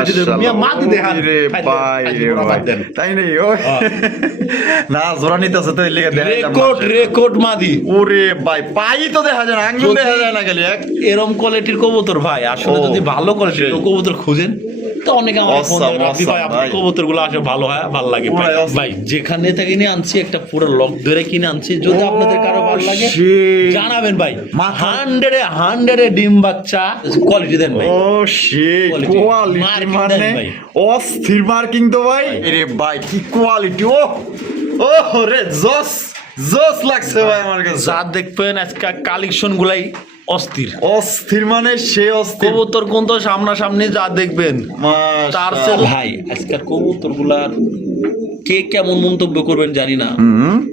Quality দেন মিয়া মাদি দেখান রে ভাই তাই নেই ও না জোড়া নিতেছে তো এই লেগে রেকর্ড মাদি ওরে ভাই পাই তো দেখা যায় না আঙ্গুল দেখা যায় না খালি এক এরম কোয়ালিটির কবুতর ভাই আসলে যদি ভালো কোয়ালিটির কবুতর খুঁজেন তো অনেকে আমার ফোন দেয় রাব্বি ভাই আপনার কবুতর গুলো আসলে ভালো হয় ভালো লাগে ভাই যেখানে থেকে নিয়ে আনছি একটা পুরো লক ধরে কিনে আনছি যদি আপনাদের কারো ভালো লাগে জানাবেন ভাই 100 ডিম বাচ্চা কোয়ালিটি দেন ভাই ও শিট কোয়ালিটি মানে অস্থির মার্কিং তো ভাই আরে ভাই কি কোয়ালিটি ও ও রে জস জস লাগছে ভাই আমার কাছে যা দেখবেন আজকে কালেকশন গুলাই অস্থির অস্থির মানে সে অস্থির কবুতর কোন তো সামনাসামনি যা দেখবেন তার সে ভাই আজকের কবুতর গুলার কে কেমন মন্তব্য করবেন জানি না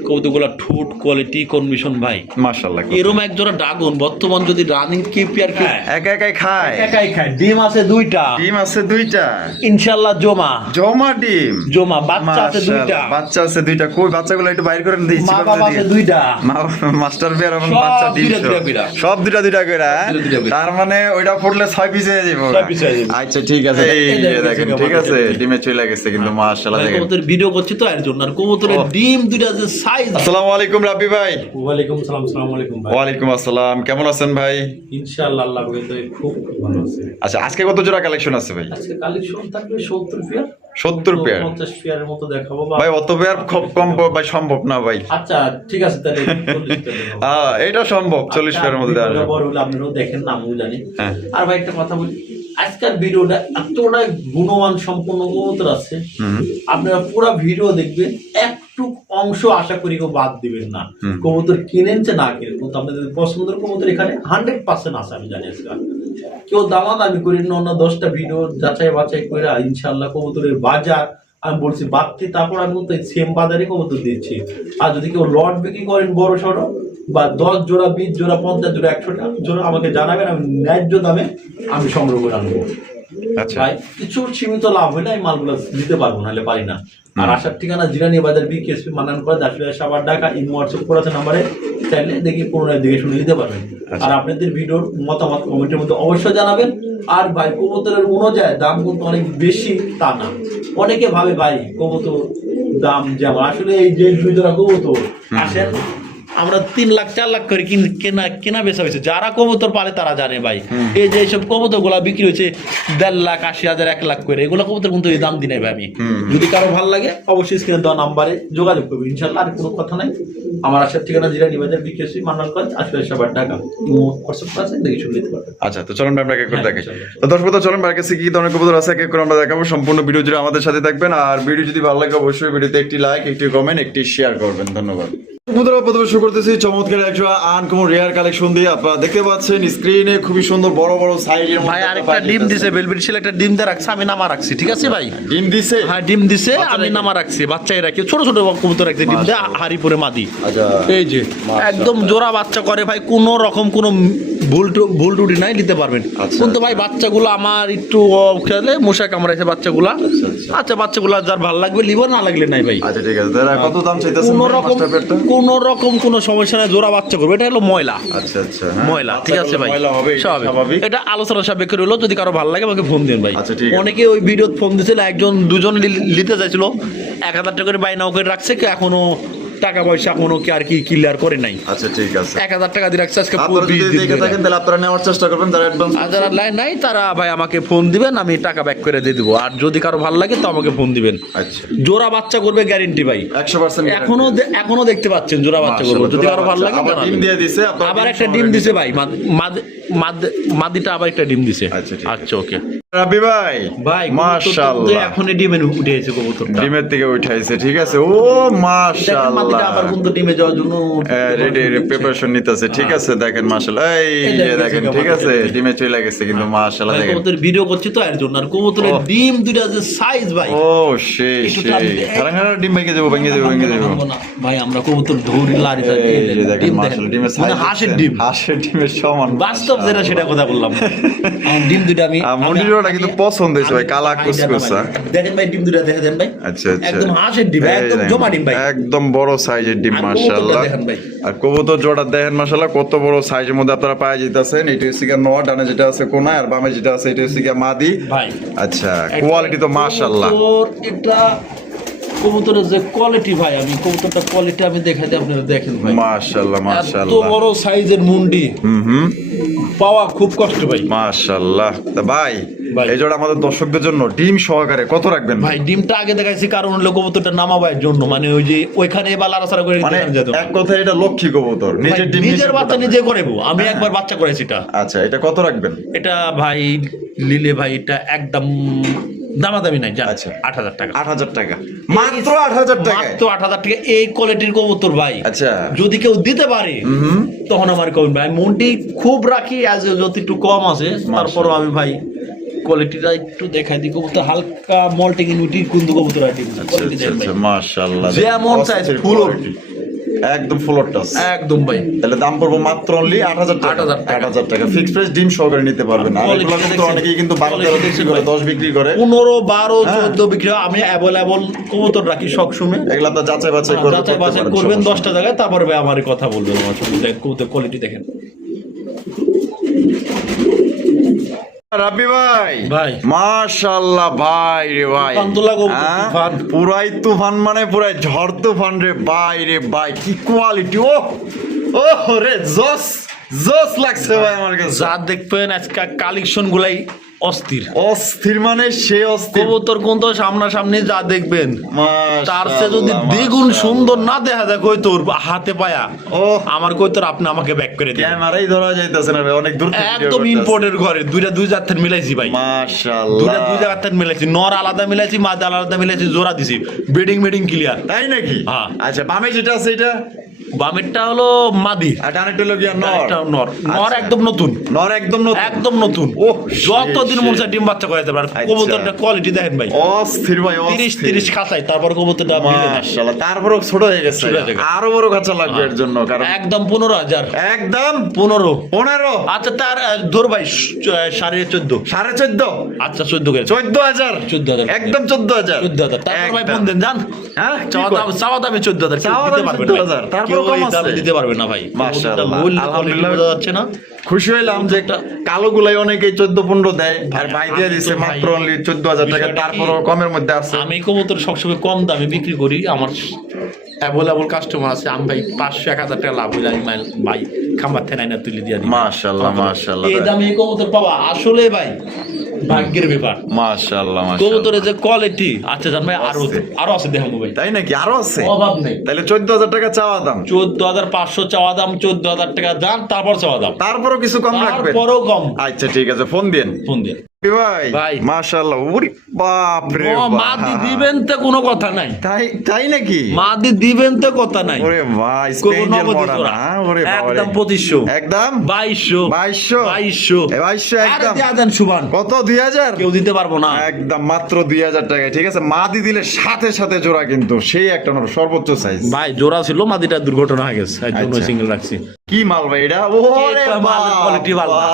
কবুতর গুলা ঠোঁট কোয়ালিটি কন্ডিশন ভাই মাশাআল্লাহ এরকম এক জোড়া ড্রাগন বর্তমান যদি রানিং কেপিআর একা একাই খায় একাই খায় ডিম আছে দুইটা ইনশাআল্লাহ জমা বাচ্চা আছে দুইটা কই বাচ্চাগুলো একটু বাইর করে দিয়েছি মা বাবা আছে দুইটা মাস্টার বিয়ার এবং বাচ্চা ডিম সব দুইটা করে তার মানে ওইটা ফুটলে 6 পিস হয়ে যাবে আচ্ছা ঠিক আছে এই দেখেন ঠিক আছে ডিমে চলে গেছে কিন্তু মাশাআল্লাহ দেখেন কবুতর ভিডিও করছি তো এর জন্য আর কবুতরের ডিম দুইটা যে সাইজ আসসালামু আলাইকুম রাব্বি ভাই ওয়ালাইকুম সালাম আসসালামু আলাইকুম ভাই ওয়ালাইকুম আসসালাম কেমন আছেন ভাই ইনশাআল্লাহ আল্লাহ বলে খুব ভালো আছে আচ্ছা আজকে কত জোড়া কালেকশন আছে ভাই আজকে কালেকশন থাকবে 70 পেয়ার 70 পেয়ার 50 পেয়ারের মতো দেখাবো ভাই অত পেয়ার খুব কম ভাই সম্ভব না ভাই আচ্ছা ঠিক আছে তাহলে 40 পেয়ার এটা সম্ভব 40 পেয়ারের মধ্যে দেওয়া বড় হলে আপনারাও দেখেন না আমিও জানি আর ভাই একটা কথা বলি আজকের ভিডিওটা এতটা গুণমান সম্পন্ন কবুতর আছে আপনারা পুরো ভিডিও দেখবেন একটু অংশ আশা করি কেউ বাদ দিবেন না কবুতর কিনেন যে না কিনেন কিন্তু আপনাদের পছন্দের কবুতর এখানে 100% আছে আমি জানি আজকে কেউ দামাদামি করেন না অন্য 10টা ভিডিও যাচাই বাছাই করে ইনশাআল্লাহ কবুতরের বাজার আমি বলছি বাড়তি তারপর আমি কিন্তু সেম বাজারে কবুতর দিচ্ছি আর যদি কেউ লট বিক্রি করেন বড় সড়ো বা 10 জোড়া 20 জোড়া 50 জোড়া 100 জোড়া আমাকে জানাবেন আমি ন্যায্য দামে আমি সংগ্রহ করে আনবো আচ্ছা ভাই কিছু সীমিত লাভ হলে আমি মালগুলো দিতে পারবো নাহলে পারি না আর আসার ঠিকানা জিরানি বাজার বিকেএসপি মানান করে 10 সাবার ঢাকা ইন হোয়াটসঅ্যাপ করা আছে নাম্বারে চাইলে দেখি পুনরায় দেখে শুনে নিতে পারবেন আর আপনাদের ভিডিওর মতামত কমেন্টের মধ্যে অবশ্যই জানাবেন আর ভাই কবুতরের অনুযায়ী দাম কিন্তু অনেক বেশি তা না অনেকে ভাবে ভাই কবুতর দাম যেমন আসলে এই যে দুই জোড়া কবুতর আসেন আমরা 3 লাখ 4 লাখ করে কেনা বেচা হয়েছে যারা কবুতর পালে তারা জানে ভাই এই যে এইসব কবুতর গুলা বিক্রি হয়েছে 1.5 লাখ 80,000 1 লাখ করে এগুলো কবুতর কিন্তু এই দাম দিনে ভাই আমি যদি কারো ভালো লাগে অবশ্যই স্ক্রিনে দেওয়া নাম্বারে যোগাযোগ করবে ইনশাআল্লাহ আর কোনো কথা নাই আমার আসার ঠিকানা জিরানি বাজার বিকেএসপি মান্নাল কলেজ আশপাশে ঢাকা হোয়াটসঅ্যাপ আছে দেখে শুনে নিতে পারবেন আচ্ছা তো চলুন আমরা এক করে দেখি তো দর্শক চলুন ভাইয়ের কাছে কি ধরনের কবুতর আছে এক করে আমরা দেখাবো সম্পূর্ণ ভিডিও জুড়ে আমাদের সাথে থাকবেন আর ভিডিও যদি ভালো লাগে অবশ্যই ভিডিওতে একটি লাইক একটি কমেন্ট একটি শেয়ার করবেন ধন্যবাদ বন্ধুরা প্রথমে শুরু করতেছি চমৎকার একটা আনকমন রেয়ার কালেকশন দিয়ে আপনারা দেখতে পাচ্ছেন স্ক্রিনে খুবই সুন্দর বড় বড় সাইজের ভাই আরেকটা ডিম দিছে বেলবেট ছিল একটা ডিম দিয়ে রাখছে আমি নামা রাখছি ঠিক আছে ভাই ডিম দিছে হ্যাঁ ডিম দিছে আমি নামা রাখছি বাচ্চাই রাখি ছোট ছোট কবুতর রাখছে ডিম দিয়ে হারিপুরে মাদি আচ্ছা এই যে একদম জোড়া বাচ্চা করে ভাই কোনো রকম কোনো ভুল টুটি নাই নিতে পারবেন কিন্তু ভাই বাচ্চাগুলো আমার একটু খেলে মশা কামড়াইছে বাচ্চাগুলা আচ্ছা বাচ্চাগুলা যার ভালো লাগবে লিব না লাগলে নাই ভাই আচ্ছা ঠিক আছে তাহলে কত দাম চাইতেছেন কোনো রকম কোনো সমস্যা নাই জোড়া বাচ্চা করবে এটা হলো ময়লা আচ্ছা আচ্ছা ময়লা ঠিক আছে ভাই স্বাভাবিক এটা আলোচনা সাপেক্ষে হলো যদি কারো ভালো লাগে আমাকে ফোন দিন ভাই অনেকে ওই ভিডিও ফোন দিয়েছিল একজন দুজন নিতে চাইছিল 1,000 টাকা করে বাইনাও করে রাখছে এখনো টাকা পয়সা কোনো কি আর কি ক্লিয়ার করে নাই আচ্ছা ঠিক আছে 1,000 টাকা দিয়ে রাখছে আজকে আপনারা যদি দেখে থাকেন তাহলে আপনারা নেওয়ার চেষ্টা করবেন যারা অ্যাডভান্স যারা লাইন নাই তারা ভাই আমাকে ফোন দিবেন আমি টাকা ব্যাক করে দিয়ে দিব আর যদি কারো ভালো লাগে তো আমাকে ফোন দিবেন আচ্ছা জোড়া বাচ্চা করবে গ্যারান্টি ভাই 100% এখনো দেখতে পাচ্ছেন জোড়া বাচ্চা করবে যদি কারো ভালো লাগে আবার ডিম দিয়ে দিয়েছে আবার একটা ডিম দিছে ভাই মাদিটা আবার একটা ডিম দিছে আচ্ছা ওকে রাব্বি ভাই ভাই মাশাআল্লাহ এখনই ডিমে উঠেছে কবুতরটা ডিমের থেকে উঠাইছে ঠিক আছে ও মাশাআল্লাহ মাদিটা আবার কিন্তু ডিমে যাওয়ার জন্য রেডি প্রিপারেশন নিতেছে ঠিক আছে দেখেন মাশাআল্লাহ এই যে দেখেন ঠিক আছে ডিমে চলে গেছে কিন্তু মাশাআল্লাহ দেখেন কবুতর ভিডিও করছি তো এর জন্য আর কবুতরের ডিম দুইটা যে সাইজ ভাই ও সেই খারাঙ্গারা ডিম ভেঙে যাবো ভাই আমরা কবুতর ধরি লারি এই যে দেখেন মাশাআল্লাহ ডিমের সাইজ মানে হাঁসের ডিমের সমান বাস্তব যেটা সেটা কথা বললাম। ডিম দুইটা আমি মন্ডিরটা কিন্তু পছন্দ হয়েছে ভাই, কালা কুসকুসা। দেখেন ভাই ডিম দুইটা দেখে দেন ভাই। আচ্ছা আচ্ছা, একদম হাঁসের ডিম, একদম জমা ডিম ভাই, একদম বড় সাইজের ডিম আর মাশাআল্লাহ। কবুতরটা দেখেন ভাই। আর কবুতর জোড়া দেখেন মাশাআল্লাহ কত বড় সাইজের মধ্যে আপনারা পাওয়া যাইতাছেন। এটা হচ্ছে গিয়া নর, ডানে যেটা আছে কোনায়, আর বামে যেটা আছে এটা হচ্ছে গিয়া মাদি ভাই। আচ্ছা, কোয়ালিটি তো মাশাআল্লাহ। এটা কবুতরের যে কোয়ালিটি ভাই, আমি কবুতরটা কোয়ালিটি আমি দেখাতে আপনারা দেখেন ভাই, মাশাআল্লাহ এত মাশাআল্লাহ। বড় সাইজের মুন্ডি পাওয়া খুব কষ্ট ভাই। মাশাআল্লাহ। তা ভাই ভাই। এই জোড়া আমাদের দর্শকদের জন্য ডিম সহকারে কত রাখবেন ভাই ডিমটা আগে দেখাইছি কারণ হলো কবুতরটা নামাবার জন্য, মানে ওই যে ওইখানে বা লাড়াচাড়া করে মানে দেখানো যেত না। এক কথায় এটা লক্ষ্মী কবুতর, ভাই, নিজের ডিম নিজের বাচ্চা নিজে করাবো, আমি একবার বাচ্চা করেছি এটা। আচ্ছা, এটা কত রাখবেন? এটা ভাই লিলে ভাই এটা একদম দামাদামি নাই জান। আচ্ছা। 8,000 টাকা। 8,000 টাকা, মাত্র 8,000 টাকা। মাত্র 8,000 টাকা এই কোয়ালিটির কবুতর ভাই। আচ্ছা। যদি কেউ দিতে পারে তখন আমার কমেন্ট ভাই, মনটি খুব রাখি আজ যদি একটু কম আছে, তারপরও আমি ভাই কোয়ালিটিটা একটু দেখাই দিই। কবুতর হালকা মল্টিং ইউনিটি কিন্তু কবুতর আইটেম কোয়ালিটি দেন ভাই, মাশাআল্লাহ। যেমন চাইছে ফুল একদম ফুল টাচ একদম ভাই। তাহলে দাম পড়বে মাত্র অনলি 8,000 টাকা। 8,000 টাকা ফিক্সড প্রাইস, ডিম সহকারে নিতে পারবেন। আর এগুলো কিন্তু অনেকেই কিন্তু 12-13 বিক্রি করে, 10 বিক্রি করে, 15, 12, 14 বিক্রি হয়। আমি অ্যাভেলেবল কবুতর রাখি সব সময়। এগুলো আপনারা যাচাই বাছাই করে যাচাই বাছাই করবেন 10টা জায়গায়, তারপরে ভাই আমার কথা বলবেন। আমার কবুতর কোয়ালিটি দেখেন রাব্বি ভাই। ভাই। মাশাআল্লাহ ভাই রে ভাই, তুফান তোলা কবুতর, হ্যাঁ? তুফান। পুরাই তুফান, মানে পুরাই ঝড় তুফান রে ভাই রে ভাই, কি কোয়ালিটি! ও ও রে জোস জোস লাগছে ভাই আমার কাছে। যা দেখবেন আজকে কালেকশন গুলাই অস্থির অস্থির, মানে সে অস্থির কবুতর কোন তো সামনাসামনি যা দেখবেন তার চেয়ে যদি মাশাআল্লাহ, দ্বিগুণ মাশাআল্লাহ। সুন্দর না দেখা যায় কই তোর হাতে পায়া, ও আমার কই তোর আপনি আমাকে ব্যাক করে দিন। ক্যামেরাই ধরা যাইতাছে না ভাই, অনেক দূর থেকে ভিডিও একদম করতেছে। ইম্পোর্টের ঘরে দুই জাতের মিলাইছি ভাই, মাশাআল্লাহ। দুই জাতের মিলাইছি, নর আলাদা মিলাইছি, মাদা আলাদা মিলাইছি, জোড়া দিছি, ব্রিডিং ক্লিয়ার। তাই নাকি? হ্যাঁ। আচ্ছা, বামে যেটা আছে এটা, বামেরটা হলো মাদি, আর ডানেরটা হলো গিয়া নর। একটা নর। নর আচ্ছা। একদম নতুন, নর একদম নতুন। একদম নতুন। ওহ, যতদিন shit, মন shit। চায় ডিম বাচ্চা করাইতে পারে। আচ্ছা। কবুতরটা কোয়ালিটি দেখেন ভাই, অস্থির ভাই, 30 খাঁচাই, তারপর কবুতরটা মিলে না। মাশাআল্লাহ। তারপরও ছোট হয়ে গেছে, ছোট হয়ে গেছে। আরো বড় খাঁচা লাগবে এর জন্য, কারণ একদম 15,000। একদম 15। 15। আচ্ছা তার ধর ভাই 14.5। 14.5। আচ্ছা 14 করে 14,000। 14,000 একদম 14,000। 14,000। তারপর ভাই ফোন দেন জান। হ্যাঁ, চাওয়া দামে 14,000 কেউ চাওয়া দিতে দামে পারবে না 14,000 ভাই। তারপরও কেউ কম এই দামে আছে? দিতে পারবে না ভাই। মাশাআল্লাহ। মূল্য আলহামদুলিল্লাহ। বোঝা যাচ্ছে না। খুশি হইলাম যে কালো গুলাই অনেকে 14-15 দেয়, আর ভাই দিয়ে আমি তো দিছে ভাই, মাত্র অনলি 14,000 টাকা, বিষয়টা কি? তারপরও কমের মধ্যে আছে। আমি কবুতর সবসময় কম দামে বিক্রি করি, আমার অ্যাভেলেবল কাস্টমার আছে। আমি ভাই 500-1,000 টাকা লাভ হইলে আমি ভাই খাম্বার থেনাই না তুলে দিয়ে দিই। মাশাআল্লাহ, মাশাআল্লাহ। এই দামে কবুতর পাওয়া আসলে ভাই ভাগ্যের ব্যাপার। মাশাআল্লাহ, মাশাআল্লাহ। কবুতরের যে কোয়ালিটি, আচ্ছা জান ভাই আছে। আরো আছে দেখাবো ভাই, তাই নাকি? আরো আছে? অভাব নেই। তাহলে 14,000 টাকা চাওয়া দাম, 14,500 চাওয়া দাম, 14,000 টাকা দাম, তারপর চাওয়া দাম, তারপরও কিছু কম রাখবেন? তারপরও কম। আচ্ছা ঠিক আছে, ফোন দিন ফোন দিয়ে ভাই। ভাই। মাশাআল্লাহ, ওরে বাপ রে বাপ। মাদি দিবেন তো কোনো কথা নাই, তাই নাকি? মাদি দিবেন তো কথা নাই। ওরে ভাই, কোনো স্পেঞ্জেল নগদ মডা জোড়া। না? ওরে বাবা রে। একদম 2500, একদম 2200, 2200 2200 আরে একদম। দেয়া দেন সুবান, কত? 2,000? কেউ দিতে পারবো না। একদম মাত্র 2,000 টাকা। ঠিক আছে, মাদি দিলে সাথে সাথে জোড়া, কিন্তু সেই একটা নর, সর্বোচ্চ সাইজ। ভাই জোড়া ছিল, মাদিটা দুর্ঘটনা হয়ে গেছে, এর জন্য আচ্ছা। সিঙ্গেল রাখছি। কি মাল ভাই এটা? ওরে কয় মালের quality ভালো না?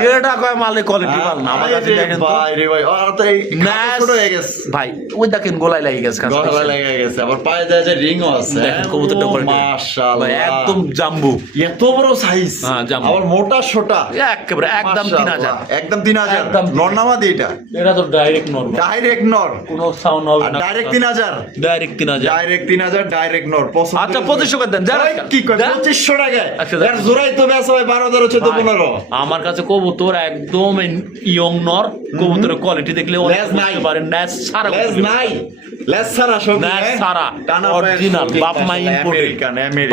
কেডা কয় মালে কোয়ালিটি ভালো না? আমার কাছে দেখেন তো ভাই রে ভাই, আর তো এই ন্যাস। ছোট হয়ে গেছে, ভাই ওই দেখেন গোলায় লাগে গেছে কাছে। গলা লেগে গেছে, আবার পায়ে যায় যে রিংও আছে। দেখেন কবুতরটা ও, quality। মাশাআল্লাহ, ভাই একদম জাম্বু, এত বড় সাইজ, হ্যাঁ, জাম্বু। আবার মোটা সোটা, একেবারে একদম 3,000। একদম 3,000। একদম নরনামাদি এটা এটা তো ডাইরেক্ট নরমাল, ডাইরেক্ট নর, কোনো সাউন্ড হবে আর না। ডাইরেক্ট 3,000। ডাইরেক্ট 3,000। ডাইরেক্ট 3,000, ডাইরেক্ট নর। পছন্দ আচ্ছা হলে- 2500 করে দেন, যারা ওই, কি কয়? যা। 2500 টাকায়? আচ্ছা, যা। এর জোড়াই তো বেচা হয় 12,000, 14, 15। আমার কাছে কবুতর একদম ইয়ং নর, কবুতরের কোয়ালিটি দেখলে অনেক লেজ নাই। বুঝতে পারেন। ন্যাস ছাড়া লেজ নাই, লেজ ছাড়া সব ন্যাস ছাড়া অরিজিনাল বাপ মা ইম্পোর্টেড,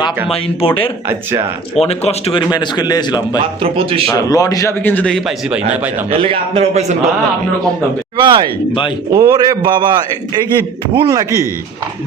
বাপ মা ইম্পোর্টের। আচ্ছা, অনেক কষ্ট করে ম্যানেজ করে লিয়েছিলাম ভাই, মাত্র 2500। লট হিসাবে কিনতে দেখি পাইছি ভাই, না পাইতাম না। এর লাগি আপনারাও পাইছেন কম হ্যাঁ, দামে। আপনারও কম দাম। ভাই ভাই ওরে বাবা এই কি ফুল নাকি?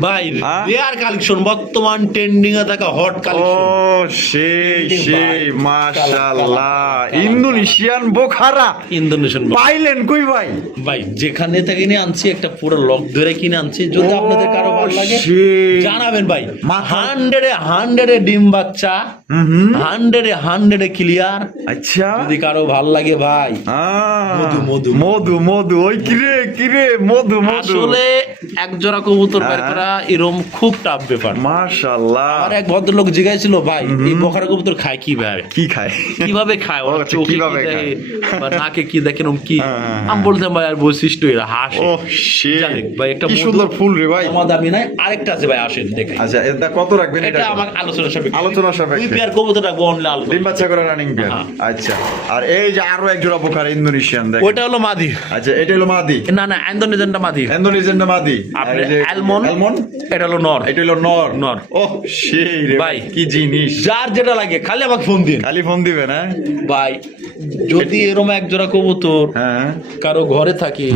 ভাই হ্যাঁ? রেয়ার কালেকশন, বর্তমান ট্রেন্ডিং এ থাকা হট ও কালেকশন। সেই মাশাআল্লাহ, ইন্দোনেশিয়ান বোখারা ইন্দোনেশিয়ান পাইলেন কই ভাই? ভাই যেখানে থেকে নিয়ে আনছি একটা পুরো লক ধরে কিনে আনছি, যদি আপনাদের কারো ভালো লাগে সেই। জানাবেন ভাই। মাথা- 100 ডিম বাচ্চা, 100 ক্লিয়ার। আচ্ছা যদি কারো ভাল লাগে ভাই, মধু, মধু। মধু মধু ওই কিরে মধু মধু আসলে এক জোড়া কবুতর বের করা এরকম খুব টাফ ব্যাপার। মাশাআল্লাহ। আর এক ভদ্রলোক জিজ্ঞাসিল ভাই এই বখারা কবুতর খায় কিভাবে, কি খায়? কিভাবে খায়, ওরা আচ্ছা, চোখে কি কিভাবে দেখে খায়? বা নাকে কি দেখেন কি। হ্যাঁ। আমি বলতাম ভাই আর বৈশিষ্ট্য এরা হাসে। ও শে যাই হোক ভাই, একটা কি মধু- সুন্দর ফুল রে ভাই। আমার দামি নাই, আরেকটা আছে ভাই, আসেন দেখেন। আচ্ছা এটা কত রাখবেন? এটা আমার আলোচনা সাপেক্ষে। আলোচনা সাপেক্ষে। দুই পেয়ার কবুতর রাখবো অনলি আলোচনা। ডিম বাচ্চা করে রানিং পেয়ার। হ্যাঁ। আচ্ছা আর এই যে আরো এক জোড়া বোখারা ইন্দোনেশিয়ান দেখেন। ওইটা হলো মাদি। আচ্ছা এটা হলো মাদি। না না, ইন্দোনেশিয়ানটা মাদি। ইন্দোনেশিয়ানটা মাদি। আর আপনি এই যে অ্যালমন্ড, অ্যালমন্ড এটা হলো নর। এটা হলো নর। নর। ও সেই রে ভাই ভাই। কি জিনিস। যার যেটা লাগে খালি আমাকে ফোন দিন খালি ফোন দিবেন হ্যাঁ? ভাই। যদি এরকম এক জোড়া কবুতর হ্যাঁ কারো ঘরে থাকে,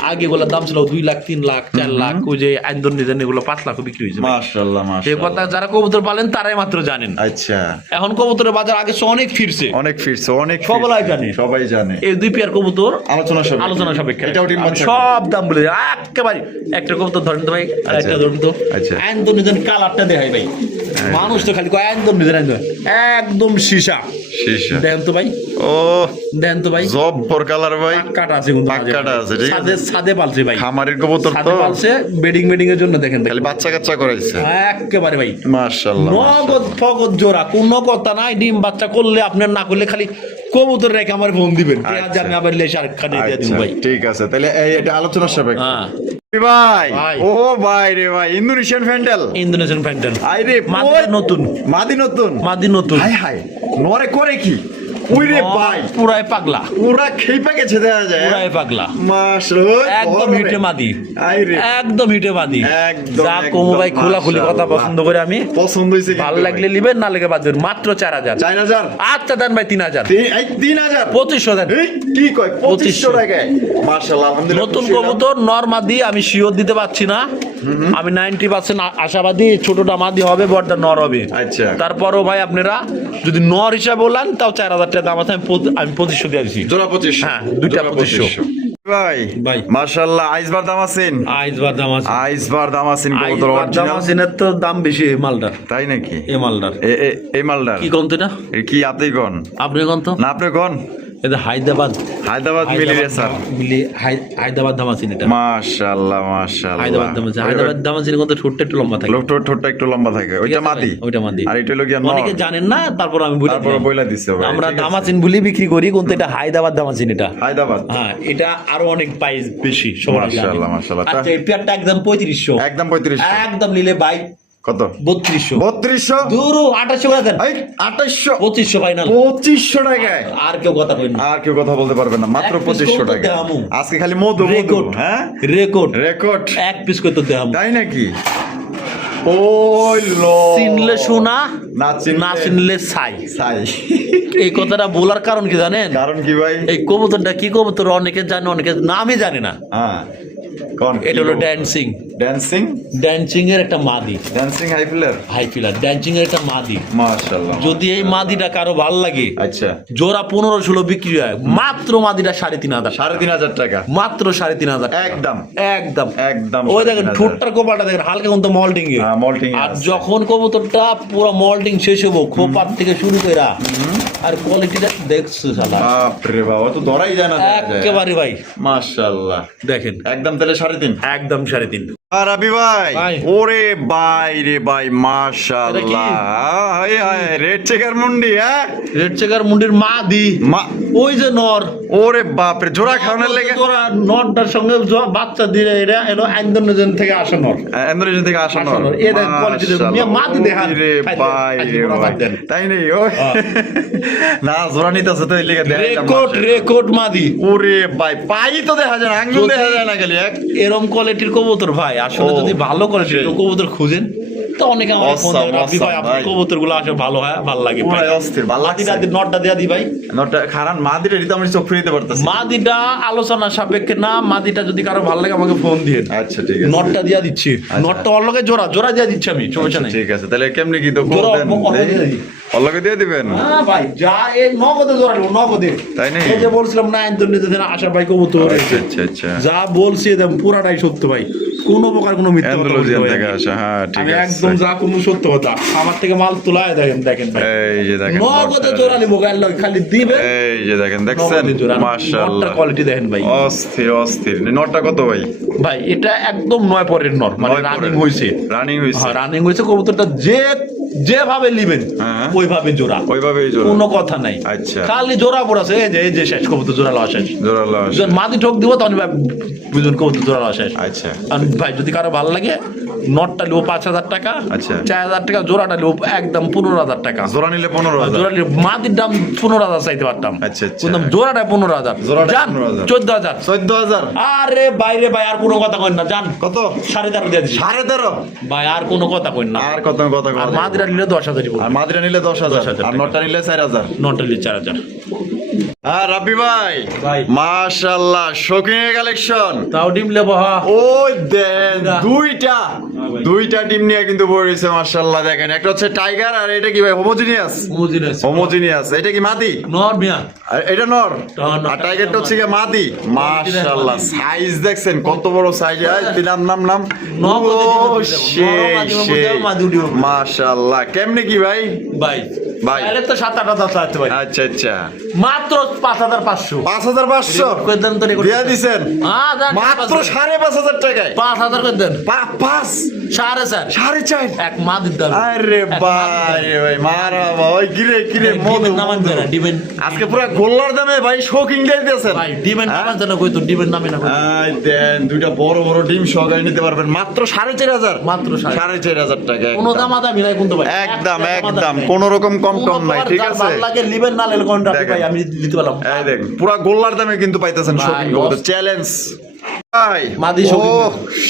আগে গুলোর দাম ছিল 2 লাখ 3 লাখ 4 লাখ, ওই যে ইন্দোনেশিয়ান এগুলো 5 লাখ বিক্রি হয়েছে ভাই। মাশাআল্লাহ এই মাশাআল্লাহ। কথা যারা কবুতর পালেন তারাই মাত্র জানেন। আচ্ছা এখন কবুতরের বাজার আগে চেয়ে অনেক ফিরছে। অনেক ফিরছে অনেক সবাই ফিরছে। জানে। সবাই জানে। এই দুই পেয়ার কবুতর আলোচনা সাপেক্ষে এটাও ডিম আমি বাচ্চা সব দাম বলে দিই। একেবারে একটা কবুতর ধরেন তো ভাই, আর একটা ধরেন তো। আচ্ছা। ইন্দোনেশিয়ান কালারটা দেখাই ভাই, মানুষ তো খালি কয় ইন্দোনেশিয়ান, একদম সীসা। শীষা। দেন তো ভাই, ও দেন তো ভাই, জব্বর কালার ভাই। কাটা আছে কিন্তু পাক্কাটা আছে, ঠিক আছে। ছাদে পালছে ভাই, খামারের কবুতর ছাদে তো পালছে বেডিং এর জন্য দেখেন ভাই। খালি বাচ্চা কাচ্চা করাইছে। একেবারে ভাই মাশাআল্লাহ নগদ ফগদ জোড়া, কোনো কথা নাই। ডিম বাচ্চা করলে আপনার না করলে খালি কবুতর রেখে আমার ফোন দিবেন, আচ্ছা। আমি আবার লেশা খানে দিয়ে দিব আচ্ছা, ভাই। ঠিক আছে তাহলে এটা আলোচনার সাপেক্ষে। হ্যাঁ, ভাই ভাই। ও ভাই রে ভাই ইন্দোনেশিয়ান ফ্যান্ডেল। ইন্দোনেশিয়ান ফ্যান্টন আইরে মাদি নতুন, মাদি নতুন। মাদি নতুন। হাই হাই নরে করে কি ওই রে ভাই পুরাই পাগলা, পুরা খেইপা গেছে দেখা যায়। পুরাই পাগলা, মাশাআল্লাহ একদম হিটে মাদি, আইরে একদম হিটে মাদি। একদম, যা একদম, কমু ভাই, খোলাখুলি কথা মাশাআল্লাহ। পছন্দ করে আমি। পছন্দ হইছে ভালো লাগলে নিবেন, না লেগে বাদ দেবেন। মাত্র 4000। 4000 আচ্ছা দেন ভাই 3000, 3000 2500 দেন। এই কি কয় 2500 টাকায়? মাশাআল্লাহ আলহামদুলিল্লাহ। নতুন খুশি হলাম। কবুতর নর মাদি আমি শিওর দিতে পারছি না, আমি 90% আশাবাদী ছোটটা মাদি হবে, বড়টা নর হবে। আচ্ছা তারপরও ভাই আপনারা যদি নর হিসাবে বলেন তাও 4000 টাকা দাম আছে, আমি 2500 দিয়ে দিচ্ছি। জোড়া 2500। হ্যাঁ, দুইটা জোড়া 2500 ভাই ভাই। মাশাআল্লাহ আইসবার দাম আছেন। আইসবার দাম আছে, আইসবার দাম আছেন কবুতর আইসবার দাম অরিজিনাল। আছে, এর তো দাম বেশি এই মালটার, তাই নাকি? এই মালটার। এই মালদার কি কম তো এটা, কি আপনি কোন? আপনি কোন তো? না আপনি কোন? এটা হায়দ্রাবাদ, হায়দ্রাবাদ মিলি রেসার। হায়দ্রাবাদ দাম আছে এটা। মাশাআল্লাহ মাশাআল্লাহ। হায়দ্রাবাদ দাম আছে, হায়দ্রাবাদ দাম আছে কিন্তু ঠোঁটটা একটু লম্বা থাকে। ঠোঁটটা একটু লম্বা থাকে, ঠিক ওইটা আছে মাদি। ভাই, ওইটা মাদি। আর এটা হলো কি নর। অনেকে জানেন না, তারপর আমি বলে তারপর দিলাম। বইলা দিছে ভাই, আমরা ঠিক আছে। দামাচিন বলি বিক্রি করি, কিন্তু এটা হায়দ্রাবাদ দামাচিন এটা। হায়দ্রাবাদ। হ্যাঁ, এটা আরো অনেক প্রাইস বেশি সবাই জানে। মাশাআল্লাহ, মাশাআল্লাহ। আচ্ছা এই পেয়ারটা একদম 3500, একদম 3500। একদম নিলে ভাই কত? 3200, 3200। দূর 2800 করে দেন। এই 2800। 2500 ফাইনাল। 2500 টাকায় আর কেউ কথা কইন না। আর কেউ কথা বলতে পারবে না, মাত্র এক piece 2500 কবুতর টাকা। দেখামু। আজকে খালি মধু মধু রেকর্ড, হ্যাঁ রেকর্ড, রেকর্ড। এক পিস কত দেখাম। তাই নাকি? ওই লো চিনলে শোনা, না চিনলে না চিনলে ছাই। সাই। এই কথাটা বলার কারণ কি জানেন? কারণ কি ভাই? এই কবুতরটা কি কবুতর অনেকে জানে, অনেকে নামই জানে না। হ্যাঁ কোন? এটা হলো ড্যান্সিং, ড্যান্সিং। ড্যান্সিং এর একটা মাদি, ড্যান্সিং হাই ফিলার। হাই ফিলার ড্যান্সিং এর একটা মাদি। মাশাআল্লাহ। যদি এই মাদিটা কারো ভাল লাগে, আচ্ছা জোড়া 15-16 বিক্রি হয়, মাত্র মাদিটা 3500, 3500 টাকা মাত্র 3500 একদম একদম একদম। ওই দেখেন ঠোঁটটার কোপাটা দেখেন হালকা কিন্তু মল্টিং এ। হ্যাঁ, molting এ আর আছে। যখন কবুতরটা পুরো মল্টিং শেষ হবো, খোপার থেকে শুরু করে আর কোয়ালিটিটা দেখছো শালা, বাপ রে বাবা, তো ধরাই যায় না। একেবারে ভাই মাশাআল্লাহ। দেখেন একদম তাহলে 3.5। একদম 3.5। আর রাবি ভাই ভাই। ওরে ভাই রে ভাই মাশাআল্লাহ। হাই হাই রেড চেকার মুন্ডি হ্যাঁ রেড চেকার মুন্ডির মাদি, মা ওই যে নর, ওরে বাপ রে জোড়া খাওয়ানোর লেগে তোরা নরটার সঙ্গে বাচ্চা দিলে এটা এলো ইন্দোনেশিয়ান থেকে আসা নর। ইন্দোনেশিয়া থেকে আসানো। আসানো। এ দেখ quality দেখুন। মিয়া মাদি দেখান। রে খাইতে- ভাই খাইতে রে পুরা ভাই। বাদ দেন। তাই নেই ও না জোড়া নিতেছে তো এই লেগে দেখা যায় রেকর্ড, মাশাআল্লাহ। রেকর্ড মাদি। ওরে ভাই পাই তো দেখা যায় না, আঙ্গুল দেখা যায় না খালি এক। এরম কোয়ালিটির কবুতর ভাই আসলে ও, যদি ভালো কোয়ালিটির সেই। কবুতর খুঁজেন তো তো অনেকে আমার ফোন Awesome, দেয়, রাব্বি ভাই awesome, আপনার ভাই। কবুতরগুলো আসে ভালো হয়, ভালো লাগে ভাই। পুরাই অস্থির, ভালো লাগছে। মাদিটা নটটা দেয়া দি ভাই। নটটা খারান মাদিটা দিতে আমি চোখ ফিরিতে পারতেছি। মাদিটা আলোচনা সাপেক্ষে না, মাদিটা যদি কারো ভালো লাগে আমাকে ফোন দিয়ে। আচ্ছা ঠিক আছে। নটটা দিয়া দিচ্ছি, নটটা ওর লগে জোড়া দিয়া দিচ্ছি আমি, সমস্যা আচ্ছা, নেই। ঠিক আছে, তাহলে কেমনে কি তো জোড়া দেন? অল্প দিয়ে দিই। অল্লকে দিয়ে দিবেন? হ্যাঁ ভাই, যা এই নগদে জোড়া দেবো, নগদে। তাই নাকি? এই যে বলছিলাম না ইন্টারনেটে আশা ভাই কবুতর, আচ্ছা আচ্ছা আচ্ছা। যা বলছি একদম পুরাটাই সত্য ভাই, কোনো প্রকার কোনো মিথ্যা কথা বলতে অ্যান্ডালুজিয়ান ভাই থেকে আমি। আসা, হ্যাঁ ঠিক আমি আছে। একদম যা কোনো সত্য কথা, আমার থেকে মাল তোলায় দেখেন ভাই, এই যে দেখেন নগদে নটটা। জোড়া নিবো, গায়ের লগে খালি দিবে। এই যে দেখেন, দেখছেন? নগদে জোড়া, মাশাআল্লাহ, নটটার কোয়ালিটি দেখেন ভাই। অস্থির অস্থির। নটটা কত ভাই? ভাই এটা একদম 9 পরের নর, মানে রানিং হইছে। রানিং হইছে? হ্যাঁ রানিং হইছে, কবুতরটা যেভাবে নিবেন হ্যাঁ। ওইভাবে জোড়া, ওইভাবেই জোড়া? কোনো কথা নাই। আচ্ছা। খালি জোড়া পড়াছে, এই যে শেষ কবুতর জোড়া লওয়া শেষ। জোড়া লস। যখন মাদি ঠোক দিব তখন ভাই বুঝুন কবুতর জোড়া লওয়া শেষ। আচ্ছা আর ভাই যদি কারো ভালো লাগে, নটটা লিবো 5,000 টাকা, আচ্ছা। 4,000 টাকা, জোড়াটা লিবো একদম 15,000 টাকা। জোড়া নিলে 15,000? জোড়া লিবো, মাদির দাম 15,000 চাইতে পারতাম, আচ্ছা, আচ্ছা। কিন্তু জোড়াটা 15,000, জোড়াটা যান 15,000। 14,000। 14,000? আরে বাইরে ভাই আর কোনো কথা কইন না, যান কত? 13.5 দিয়ে দিচ্ছি 13.5? ভাই, আর কোনো কথা কইন না। আর কত কথা আর কথা? মাদিরা নিলে 10,000 দিব, আর মাদিরা নিলে 10,000? 10,000 আর নটটা নিলে 4,000? নটটা নিলে 4,000। হ্যাঁ রাব্বি ভাই, ভাই। মাশাআল্লাহ, শৌখিনের কালেকশন। তাও ডিম লেবো, হ্যাঁ ওই দেন দুইটা টিম নিয়ে কিন্তু পড়েছে, মাশাআল্লাহ। দেখেন, একটা হচ্ছে টাইগার, আর এটা কি ভাই হোমোজিনিয়াস? হোমোজিনিয়াস। এটা কি মাদি? নর মিয়া, আর এটা নর? নর। আর টাইগারটা হচ্ছে কি মাদি? মাশাআল্লাহ, সাইজ দেখছেন কত বড় সাইজ। এই নাম নর ও মাদি, সেই নর মাদি, সেই মাদি উঠিও। মাশাআল্লাহ। কেমনে কি ভাই? ভাই ভাই। তাহলে তো 7-8,000 চাইতে ভাই, আচ্ছা আচ্ছা, মাত্র 5,500। 5,500 কই দেন তো রেকর্ড দিয়া দিছেন? হ্যাঁ যান, মাত্র 5,500 টাকায়? 5,000 কই দেন, 5 4,500 4.5? এক মাদির দাম। আরে ভাই ভাই, মারাবা। ওই কিরে মধু নামান দেন, ডিমেন্ড আজকে পুরো গোল্লার দামে ভাই শৌখিন দিয়ে দিয়েছেন। ভাই ডিমেন্ড নামান দেন, কই তো ডিমেন্ড নামে না। আই দেন, দুইটা বড় বড় ডিম সহকারে নিতে পারবেন মাত্র 4,500? মাত্র 4,500 টাকা। কোনো দামাদামি নাই কিন্তু ভাই, একদম একদম কোন রকম কম টম নাই, ঠিক আছে? ভালো লাগে লিবেন না লেলে কোনটা দেখেন। ভাই আমি দিতে পারলাম। এই দেখেন, পুরো গোল্লার দামে কিন্তু পাইতেছেন ভাই, শৌখিন কবুতর। চ্যালেঞ্জ ভাই। মাদি শৌখিন। ও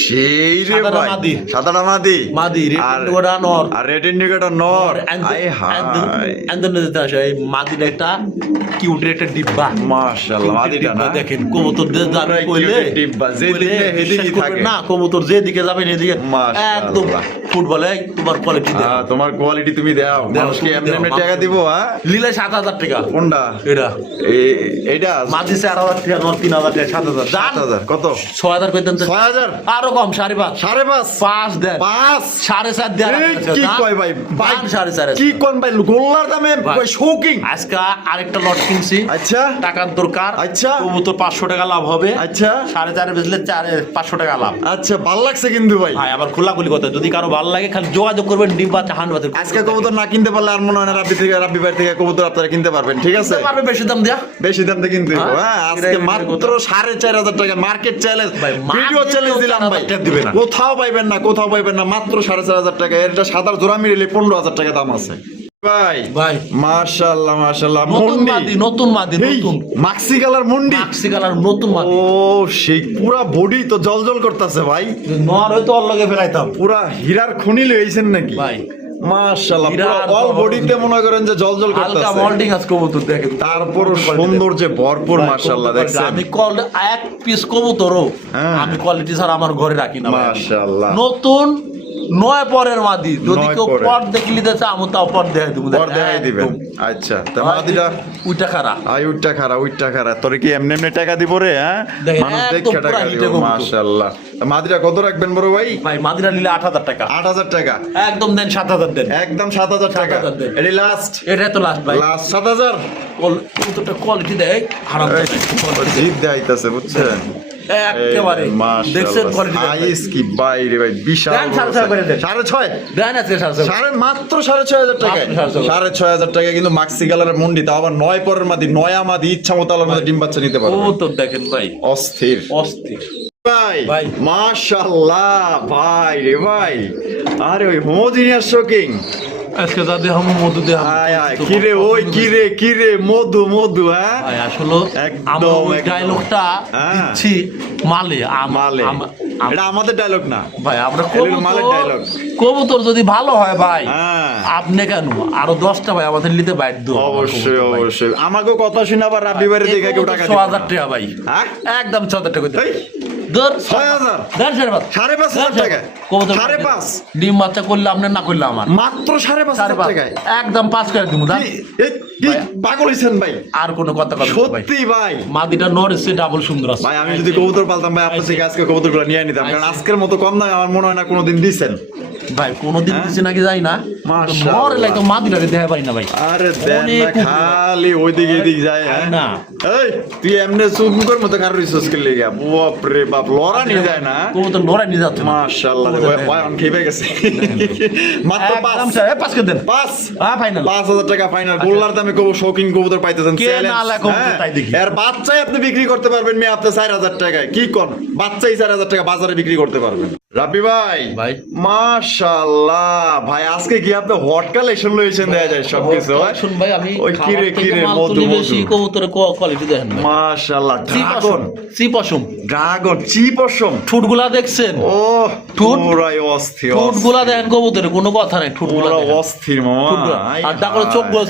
সেই রে সাদাটা ভাই, মাদি। সাদাটা মাদি, মাদি, রেড আর ইন্ডিগোটা নর। আর রেড ইন্ডিকেটর নর। আই হাই, এই মাদিটা একটা কিউটের একটা ডিব্বা। মাশাআল্লাহ, মাদিটা না? দেখেন কবুতর যে যাবে পুরাই কইলে cute ডিব্বা, যেদিকে সেদিকেই থাকে। না, কবুতর যেদিকে যাবে সেদিকে মাশাআল্লাহ। একদম ফুটবলে তোমার কোয়ালিটি দেয়। তোমার কোয়ালিটি তুমি দাও, মানুষকে তুমি এমনি দাও, এমনি টাকা দিব? হ্যাঁ, লিলে 7,000 টাকা। কোনটা? এটা এইটা মাঝে 4,000 টাকা, নর 3,000 টাকা, 7,000 জান 7,000 কত? 6,000 কইতেন তো। 6,000? আরো কম, 5.5 5.5? 5 দেন, 5? 4.5 দেন। এই কি কয় ভাই? ভাই 4.5 কি কোন ভাই, গোল্লার দামে ভাই। ভাই শৌখিন। আজকে আরেকটা লট কিনছি, আচ্ছা টাকার দরকার। আচ্ছা। কবুতর 500 টাকা লাভ হবে। আচ্ছা 4.5 বেচলে 500 টাকা লাভ। আচ্ছা, ভাল লাগছে কিন্তু ভাই। ভাই আবার খোলাখুলি কথা, যদি কারো ভালো লাগে খালি যোগাযোগ করবেন, ডিম বাচ্চা হান্ড বাচ্চা আজকে কবুতর না কিনতে পারলে আর মনে হয় না রাব্বি ভাই থেকে কবুতর আপনারা কিনতে পারবেন, ঠিক আছে? পারবে বেশি দাম দেয়া। বেশি দাম দিয়ে কিনতে হইবো। হ্যাঁ, হ্যাঁ, আজকে এটাই মাত্র 4,500 টাকা মার্কেট চ্যালেঞ্জ, ভাই, ভিডিও market চ্যালেঞ্জ এও দিলাম ভাই। 4,000 টাকা দিবে না। কোথাও পাইবেন না, মাত্র 4,500 টাকা। এটা সাদার জোড়া মিলে 15,000 টাকা দাম আছে ভাই। ভাই মাশাআল্লাহ মাশাআল্লাহ, নতুন মুন্ডি, মাদি, নতুন মাদি, এই নতুন মাক্সি কালার মুন্ডি। মাক্সি কালার নতুন মাদি। ও সেই পুরা বডি তো জলজল করতেছে ভাই, নর হয়তো ওর লগে ফেলাইতাম পুরা হীরার খনি লইছেন নাকি ভাই। মাশাআল্লাহ, পুরো হীরার অল তো বডিতে মনে করেন যে জলজল হালকা করতেছে। মল্টিং আছে কবুতর, দেখেন তারপর সৌন্দর্যে ভরপুর, মাশাআল্লাহ। দেখছেন আমি এক পিস কবুতরও হ্যাঁ। আমি কোয়ালিটি ছাড়া আমার ঘরে রাখি না ভাই। মাশাআল্লাহ, নতুন 9 পরের মাদি, যদি 9 কেউ পরের। পট দেখলি দিতে আমি তাও পট দেখাই দেবো। পর দেখাই দিবেন। আচ্ছা, তা মাদিটা উইটা খারা উইটটা খারা তোরে কি এমনি এমনি টাকা দিব রে? হ্যাঁ, দেখেন, মানুষ একদম দেখে পুরা টাকা হিটে দিব। কবুতর। মাশাআল্লাহ, তা মাদিটা কত রাখবেন বড় ভাই? ভাই মাদিরা নিলে 8,000 টাকা, 8,000 টাকা একদম দেন 7,000 দেন, একদম 7,000 টাকা। 7,000 দেন। এটি লাস্ট এটা তো লাস্ট ভাই। 7,000। কবুতরটা কোয়ালিটি দেয় হারাম এই, জিদ দেখাইতাছে, বুঝছেন? একেবারে দেখছেন কোয়ালিটি আইস কি বাইরে ভাই, বিশাল দেন, বড় 6,500 করে দেন। 6,500 দেন আছে সাথে মাত্র 6,500 টাকায়। মাত্র 6,500 6,500 টাকা কিন্তু মাক্সি কালারের মুন্ডি, তাও আবার 9 পরের মাদি, নয়া মাদি, ইচ্ছা মতো আলার মধ্যে ডিম বাচ্চা নিতে পারবে। কবুতর দেখেন ভাই, অস্থির অস্থির ভাই ভাই। মাশাআল্লাহ ভাই রে ভাই, আরে ওই হোমোজিনিয়াস শোকিং। আজকে যা দেহাম মধু দেহাম আয় আয়, কিরে ওই কিরে মধু, হ্যাঁ ভাই আসলে একদম, আমরা ওই একদম। ডায়লগটা হ্যাঁ। দিচ্ছি মালে মালে। এটা আমাদের ডায়লগ না ভাই আমরা এগুলো মালের ডায়লগ। কবুতর যদি ভালো হয় ভাই হ্যাঁ আপনি কেন আরো 10টা ভাই আমাদের নিতে বাধ্য অবশ্যই অবশ্যই আমাকেও কথা শুনে আবার রাব্বি ভাইয়ের দেখে কেউ টাকা দিবে 6000 টাকা ভাই হ্যাঁ একদম 6000 টাকা এই, ধর 6000 ধর 5,500 টাকা কবুতর 5,500 ডিম বাচ্চা করলে আপনি না করলে আমার মাত্র 5,500 টাকায় একদম 5 করে দিমু দাম কি পাগল হইছেন ভাই আর কোনো কথা কথা ভাই সত্যি ভাই মাদিটা নরেছে ডাবল সুন্দর আছে ভাই আমি যদি কবুতর পালতাম ভাই আপনার থেকে আজকে কবুতরগুলো নিয়ে নিতাম কারণ আজকের মতো কম দামে আমার মনে হয় না কোনোদিন দিছেন ভাই কোনদিন দিছি নাকি যাই না মাশাআল্লাহ। নরে লাগে তো মাদিটা দেখা পারি না ভাই আরে দেন না অনেক খালি ওইদিকে এদিক যায় হ্যাঁ না। এই তুই এমনি চুমুকের মতো কার রিসোর্স কে লেগে বাপ রে বাপ লড়া নিয়ে যায় না কবুতর লড়াই নিয়ে যাচ্ছে না মাশাআল্লাহ ভাই অন খেয়ে গেছে মাত্র একদম 5 স্যার 5 করে দেন 5 হ্যাঁ ফাইনাল 5,000 টাকা ফাইনাল গোল্লার দামে কবু শৌখিন কবুতর পাইতেছেন কে না লা কবুতর তাই দেখি। এর বাচ্চাই আপনি বিক্রি করতে পারবেন মেয়ে আপনি 4,000 টাকায় কি কোন বাচ্চাই 4,000 টাকা বাজারে বিক্রি করতে পারবেন রাব্বি ভাই ভাই। মাশাআল্লাহ ভাই আজকে কি আপনি হট কালেকশন লইছেন দেয়া যায় সবকিছু শুন ভাই আমি ওই কিরে কিরে মধু বেশি মধু কবুতরের কোয়ালিটি দেখেন ভাই মাশাআল্লাহ ড্রাগন চিপসম ড্রাগন চিপসম ঠুটগুলা দেখছেন ও ঠোঁট? পুরাই অস্থির ঠুটগুলা দেখেন কবুতরের কোনো কথা নাই ঠুটগুলা পুরা দেখেন। অস্থির মামা ঠোঁটগুলা। আর তারপরে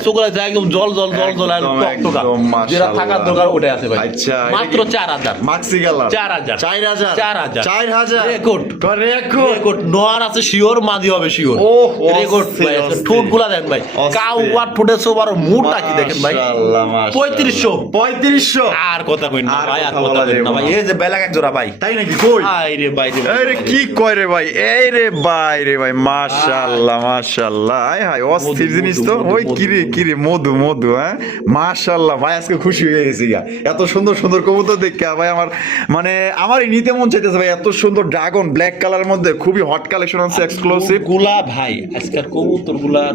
চোখগুলা যায় একদম জল জল জল জল আর একদম, টকটকা একদম, যেটা মাশাআল্লাহ। থাকার দরকার ওটা আছে ভাই আচ্ছা, এটা মাত্র কি- 4000 Maksi colour 4,000 4,000 4,000 4,000 record. Record record নোয়ার আছে শিওর মাদি হবে শিওর ওহ, রেকর্ড অস্থির, ভাই অস্থির। ঠোঁটগুলা দেখেন ভাই অস্থির। কাউয়ার ঠোঁটের সোবার মুডটা কি দেখেন ভাই মাশাআল্লাহ, মাশাআল্লাহ। 3500 3500 আর কথা কই না আর ভাই আর কথা কথা বলা কই না যাবে ভাই না। এই যে বেলাক এক জোড়া ভাই তাই নাকি কই আই রে ভাই রে এই রে কি কয় রে ভাই এই রে ভাই রে ভাই মাশাআল্লাহ মাশাআল্লাহ আয় হায় অস্থির মধু, জিনিস মধু, তো মধু, ওই মধু, কিরে মধু। কিরে মধু মধু হ্যাঁ মাশাআল্লাহ ভাই আজকে খুশি হয়ে গেছি গা এত সুন্দর সুন্দর কবুতর দেখে ভাই আমার মানে আমারই নিতে মন চাইতেছে ভাই এত সুন্দর ড্রাগন ব্ল্যাক কালারের মধ্যে খুবই হট কালেকশন আছে এক্সক্লুসিভ গুলা ভাই আজকাল কবুতর গুলার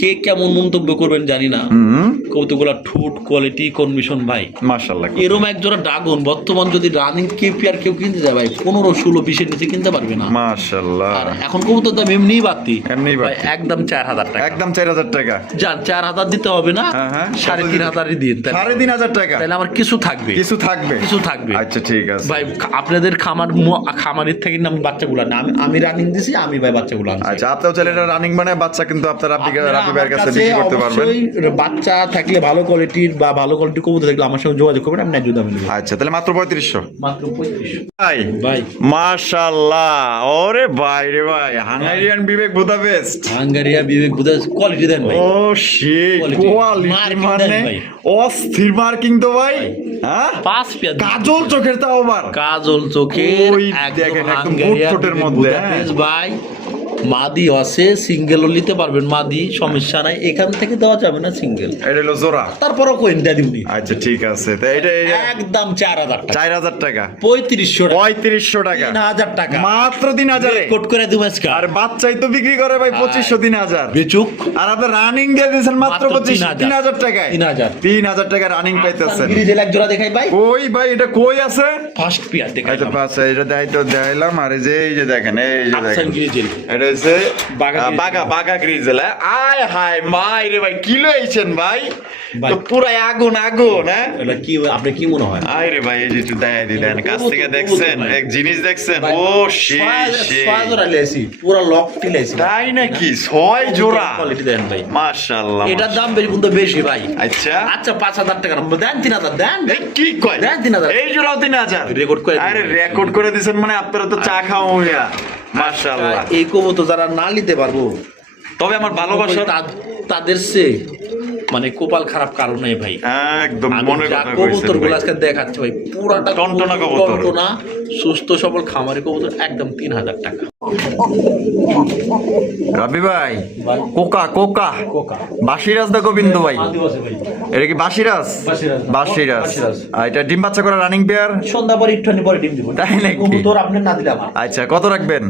কে কেমন মন্তব্য করবেন জানি না কবুতর গুলা ঠোঁট কোয়ালিটি কন্ডিশন ভাই মাশাআল্লাহ এরম এক জোড়া ড্রাগন বর্তমান যদি রানিং কেপিআর কেউ কিনতে যায় ভাই 15-16-20 এর নিচে কিনতে পারবে না মাশাআল্লাহ আর এখন কবুতর দাম এমনি বাড়তি এমনিই ভাই বাড়তি। একদম 4000 টাকা একদম 4,000 টাকা যান 4000 দিতে হবে না হ্যাঁ, হ্যাঁ। 3,500 দিন তাহলে 3,500 টাকা তাহলে আমার কিছু থাকবে কিছু থাকবে কিছু থাকবে আচ্ছা ঠিক আছে ভাই আপনাদের খামারের থেকে নাম বাচ্চাগুলা না আমি রানিং দিছি আমি ভাই বাচ্চাগুলো আনছি আচ্ছা আপনিও চাইলে এটা রানিং মানে বাচ্চা কিন্তু আপনারা আপনারা রাব্বি ভাইয়ের আমার কাছে বিক্রি করতে পারবেন অবশ্যই বাচ্চা থাকলে ভালো কোয়ালিটির বা ভালো কোয়ালিটির কবুতর থাকলে আমার সঙ্গে যোগাযোগ করবেন আমি ন্যায্য দামে দেবো আচ্ছা তাহলে মাত্র 3500 মাত্র 3500 ভাই ভাই মাশাআল্লাহ ওরে ভাই রে ভাই হাঙ্গারিয়ান বিবেক বুদাপেস্ট হাঙ্গারিয়া বিবেক বুঝা কোয়ালিটি দেন ভাই ও সেই Quality. কোয়ালিটি Marking মানে দেন ভাই। অস্থির মার্কিং তো ভাই হ্যাঁ 5 পেয়ার কাজল চোখের তাও আবার কাজল চোখে ওই দেখেন, একদম বুটফুটের মধ্যে, হ্যাঁ। ভাই মাদি আছে সিঙ্গেলও নিতে পারবেন মাদি সমস্যা নাই এখান থেকে দেওয়া যাবে না সিঙ্গেল এটা হলো জোড়া তারপরও কোয়েন দিয়ে দিবনি আচ্ছা ঠিক আছে তো এটা একদম 4000 টাকা 4,000 টাকা 3500 টাকা 3500 টাকা 3000 টাকা মাত্র 3,000 কোট করে দিব আজকে আর বাচ্চাই তো বিক্রি করে ভাই 2500 3,000 বেচুক আর আপনি রানিং দিয়ে দিয়েছেন মাত্র মাত্র 3,000 টাকায় 3,000 3,000 টাকা রানিং পাইতেছেন গিরিজেল এক জোড়া দেখাই ভাই কই ভাই এটা কই আছে ফার্স্ট পেয়ার দেখাই আচ্ছা আচ্ছা এটা দেখাইলাম আর এই যে দেখেন এই যে আফসান দেখেন গিরিজেল এটা হচ্ছে বাঘা গ্রিজেল। বাঘা গ্রিজেল হ্যাঁ? আয় হায় মাই রে ভাই কি লইছেন ভাই ভাই। তো পুরাই আগুন আগুন হ্যাঁ এটা কি আপনি কি মনে হয় আয় রে ভাই এই যে একটু দেখাই দিলেন কাছ থেকে কবুতর, দেখছেন ভাই। এক জিনিস দেখছেন ভাই, ও সেই সেই ছয় জোড়া লেছি পুরো লকটি লেছি তাই নাকি 6 জোড়া কোয়ালিটি দেন ভাই মাশাআল্লাহ এটার দাম বেশি কিন্তু বেশি ভাই আচ্ছা আচ্ছা 5,000 টাকা দেন 3,000 দেন এই কি কয় দেন 3,000 এই জোড়াও 3,000 রেকর্ড করে দিন। আরে রেকর্ড করে দিছেন মানে আপনারা তো চা খাওয়া হইয়া মাশাআল্লাহ এই কবুতর যারা না নিতে পারবো তবে আমার ভালোবাসা তাদের সে মানে কপাল খারাপ কারণ নেই ভাই একদম আমি মনে যা কথা কবুতর কইছেন গুলো ভাই। আজকে দেখাচ্ছি ভাই পুরাটা টনটনা কবুতর। টনটনা সুস্থ সবল খামারি কবুতর একদম 3,000 টাকা রাবি ভাই ভাই। কোকা কোকা কোকা বাসিরাজ দা গোবিন্দ ভাই আদিবাসী ভাই এটা কি বাসিরাজ বাসিরাজ। বাসিরাজ বাসিরাজ। আর এটা ডিম বাচ্চা করা রানিং পেয়ার সন্ধ্যা পরে একটুখানি পরে ডিম দিব তাই নাকি? কবুতর আপনি না দিলে আমার আচ্ছা কত রাখবেন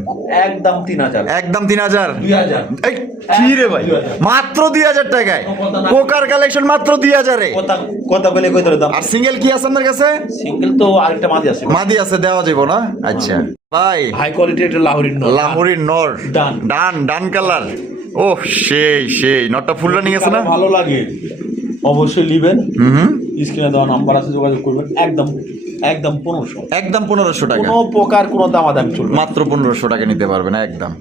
একদম 3,000 একদম 3,000 2,000 এই কি রে ভাই 2,000 মাত্র 2,000 টাকায় কথা না। কোকার কালেকশন মাত্র 2,000 এ কথা কথা বলে কই ধরে দাম আর সিঙ্গেল কি আছে আপনার কাছে সিঙ্গেল তো আরেকটা মাদি আছে মাদি আছে দেওয়া যাবে না আচ্ছা ভাই হাই কোয়ালিটি এটা লাহোরির নর লাহোরি নর ডান। ডান কালার ও সেই নটটা ফুল রানিং আছে না ভালো লাগে অবশ্যই নেবেন। হুম, স্ক্রিনে দেওয়া নাম্বার আছে, যোগাযোগ করবেন। একদম 1500, একদম 1500 টাকা, কোনো প্রকার কোনো দামাদামি চলবে না। মাত্র 1500 টাকা নিতে পারবেন একদম।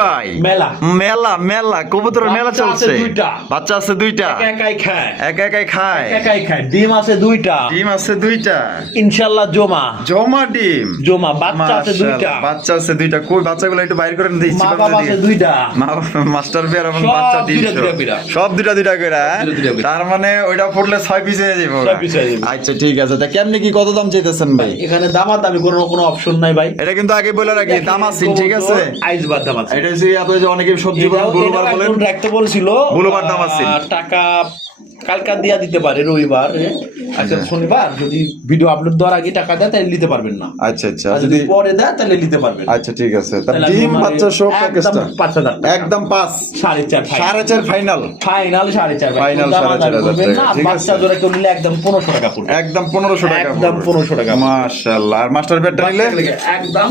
ভাই মেলা মেলা মেলা কবুতরের মেলা বাচ্চা আছে চলছে, দুইটা। বাচ্চা আছে 2টা, একাই খায়, একাই খায়, একাই খায়। ডিম আছে 2টা, ডিম আছে 2টা, ইনশাআল্লাহ জমা জমা ডিম, জমা। বাচ্চা আছে 2টা, মাশাআল্লাহ, বাচ্চা আছে 2টা। কই বাচ্চাগুলো একটু বাইর করেন দিচ্ছি। মা বাবা আছে 2টা। মাস্টার বিয়ার এবং সব বাচ্চা ডিম দুইটা সহ। দুইটা করে। সব 2টা করে, হ্যাঁ? দুইটা করে। তার মানে ওইটা পড়লে 6 পিস হয়ে যাবে। 6 piece হয়ে যাবে। আচ্ছা ঠিক আছে। তা কেমনে কি কত দাম চাইতেছেন ভাই? এখানে দামাদামি কোনো অপশন নাই ভাই। এটা কিন্তু আগে বলে রাখি, দাম আছে, ঠিক আছে? আইস বাদ দাম আছে। এটা হচ্ছে আপনি যে অনেকে সবজি বলেন, বুলুবার বলেন, একজন রাখতে বলছিল, বুলুবার দাম আছে। টাকা কালকা দিয়া দিতে পারে, রবিবার আচ্ছা শনিবার যদি ভিডিও আপলোড দেওয়ার আগে টাকা দেয় তাহলে নিতে পারবেন না। আচ্ছা আচ্ছা, আর যদি পরে দেয় তাহলে নিতে পারবেন। আচ্ছা ঠিক আছে। তা তাহলে ডিম আমি বাচ্চা সব প্যাকেজটা একদম 5,000 টাকা। একদম 5 4.5 4.5 ফাইনাল, ফাইনাল 4.5 ভাই। Final দামাদামি 4,500 করবেন না। টাকা, ঠিক বাচ্চা আছে। জোড়া কেউ নিলে একদম 1500 টাকা পড়বে। একদম 1500 টাকা, একদম 1500 টাকা। মাশাআল্লাহ। আর মাস্টার বেডটা নিলে একদম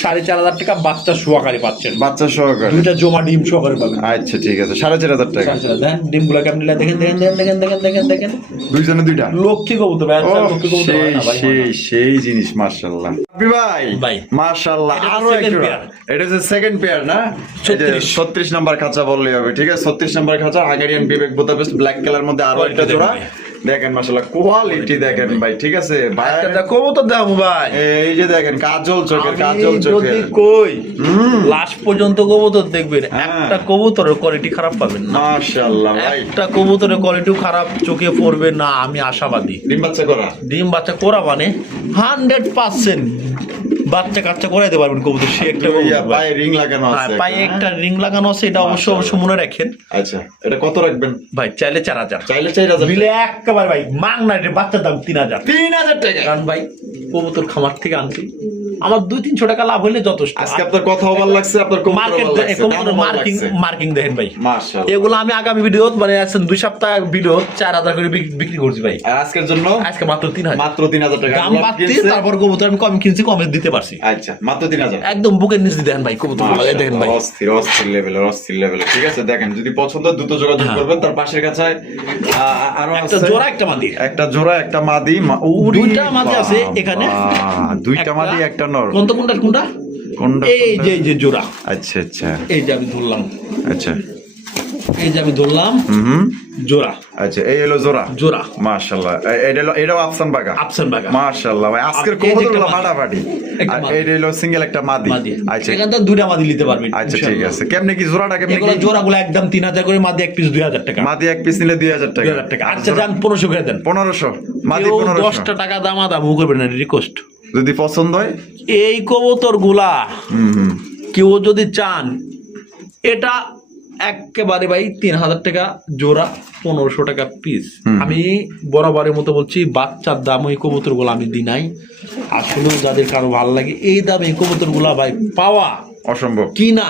4,500 টাকা বাচ্চা সহকারে পাচ্ছেন, বাচ্চা সহকারে। 2টা জমা ডিম সহকারে পাবেন। আচ্ছা ঠিক আছে, 4,500 টাকা। দেন ডিমগুলো কেমন নিলে দেখেন দেখেন দেখেন দেখেন দেখেন দেখেন। দুইজনে 2টা। লক্ষ্মী কবুতর ভাই, আচ্ছা, লক্ষ্মী কবুতর হয় সেই না ভাই, হয় না। সেই জিনিস, মাশাআল্লাহ। আপনি ভাই ভাই। মাশাআল্লাহ, এটা আরো second একটা। pair। এটা হচ্ছে সেকেন্ড পেয়ার না? 36 নাম্বার খাঁচা বললেই হবে, ঠিক আছে? 36 নাম্বার খাঁচা, হাঙ্গেরিয়ান বিবেক বুদাপেস্ট ব্ল্যাক কালার মধ্যে আরো একটা জোড়া। দেখেন মাশাআল্লাহ, কোয়ালিটি দেখেন ভাই, ঠিক আছে? ভাই একটা কবুতর দাম ভাই, এই যে দেখেন কাজল চোখের, আমি কাজল যদি চোখের। কই লাস্ট পর্যন্ত কবুতর দেখবেন, হ্যাঁ। একটা কবুতরের কোয়ালিটি খারাপ পাবেন না। মাশাআল্লাহ ভাই, একটা কবুতরের কোয়ালিটিও খারাপ চোখে পড়বে না, আমি আশাবাদী। ডিম বাচ্চা করা। ডিম বাচ্চা করা মানে 100% বাচ্চা কাচ্চা করাইতে পারবেন কবুতর। সে একটা ইয়া, কবুতর ভাই। পায়ে রিং লাগানো হ্যাঁ, আছে, পায়ে হ্যাঁ? একটা রিং লাগানো আছে, এটা অবশ্য মনে রাখেন আচ্ছা, এটা কত রাখবেন ভাই। চাইলে 4,000, চাইলে 4,000 মিলে একেবারে ভাই মাংনা রে। বাচ্চার দাম 3,000। 3,000 টাকা। কারণ ভাই কবুতর খামার থেকে আনছি, আমার 200-300 টাকা লাভ হলে যথেষ্ট। আজকে আপনার কথাও ভালো লাগছে, আপনার মার্কেট কবুতর মার্কিং দেখেন ভাই। মাশাআল্লাহ। এগুলো আমি আগামী ভিডিও মানে আছেন 2 সপ্তাহ ভিডিও 4,000 করে বিক্রি করছি ভাই। আর আজকের জন্য আজকে মাত্র 3,000, মাত্র 3,000 টাকা দাম পাচ্ছি। তারপর কবুতর আমি কম কিনছি, কমে দিতে পারছি। আচ্ছা, মাত্র 3,000। একদম বুকের নিচে দেখেন ভাই কবুতর দেখেন ভাই। অস্থির অস্থির লেভেলের, অস্থির লেভেলের, ঠিক আছে? দেখেন, যদি পছন্দ হয় দ্রুত যোগাযোগ করবেন। তার পাশের কাছে আরো একটা আছে, জোড়া একটা মাদি, একটা জোড়া একটা মাদি। দুইটা মাদি আছে এখানে। দুইটা মাদি একটা নর। কোনটা কোনটা কোনটা? এই যে জোড়া। আচ্ছা আচ্ছা এই যে আমি ধরলাম, আচ্ছা। এই যে আমি ধরলাম হুম, জোড়া। আচ্ছা, এই হলো জোড়া। জোড়া মাশাআল্লাহ। এটাও আফসান বাগা। আফসান বাগা। মাশাআল্লাহ ভাই, আজকের আর এই যে কবুতরগুলো একটা মাদি। ফাটাফাটি। একটা আর মাদি। এইটা হলো সিঙ্গেল একটা মাদি। মাদি। আচ্ছা এখান থেকে 2টা মাদি নিতে পারবেন। আচ্ছা ঠিক আছে। কেমনে কি জোড়াটা, কেমনে এগুলো কি? জোড়াগুলো একদম 3,000 করে, মাদি এক পিস 2,000 টাকা। মাদি এক পিস নিলে 2,000 টাকা। 2,000 টাকা। আচ্ছা যান 1500 করে দেন। 1500 মাদি, কেউ 1500 10টা টাকা দামাদামি করবেন না, রিকোয়েস্ট। যদি পছন্দ হয়। এই কবুতর গুলা হুম, কেউ যদি চান, এটা একেবারে ভাই 3,000 টাকা জোড়া, 1500 টাকা পিস। আমি বরাবরের মতো বলছি, বাচ্চার দাম ওই কবুতর গুলো আমি দিই নাই। আসলে যাদের কারো ভালো লাগে এই দামে এই কবুতর গুলা ভাই পাওয়া অসম্ভব, কিনা